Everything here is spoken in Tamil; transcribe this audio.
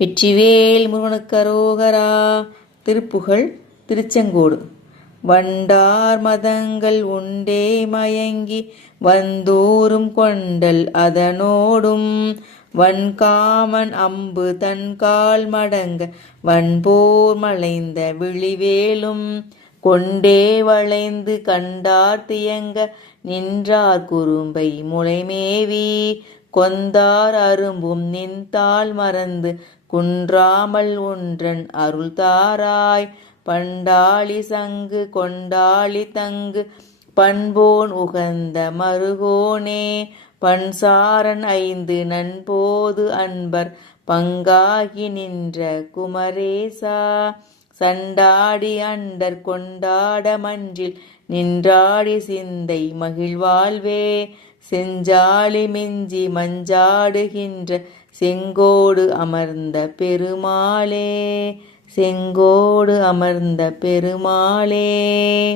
வெற்றிவேல் முருகனுக்கு அரோகரா. திருப்புகழ். திருச்செங்கோடு. வண்டார் மதங்கள் உண்டே மயங்கி வந்தோறும் கொண்டல் அதனோடும் வன்காமன் அம்பு தன்கால் மடங்க வன்போர் மலைந்த விழிவேலும் கொண்டே வளைந்து கண்டார் தியங்க நின்றார் குறும்பை முளைமேவி கொந்தார் அரும்பும் நின்தாள் மறந்து குன்றாமல் ஒன்றன் அருள் தாராய் பண்டாளி சங்கு கொண்டாளி தங்கு பண்போன் உகந்த மருகோனே பன்சாரன் ஐந்து நன்போது அன்பர் பங்காகி நின்ற குமரேசா சண்டாடி அண்டர் கொண்டாட மன்றில் நின்றாடி சிந்தை மகிழ்வாழ்வே செஞ்சாலி மிஞ்சி மஞ்சாடுகின்ற செங்கோடு அமர்ந்த பெருமாளே செங்கோடு அமர்ந்த பெருமாளே.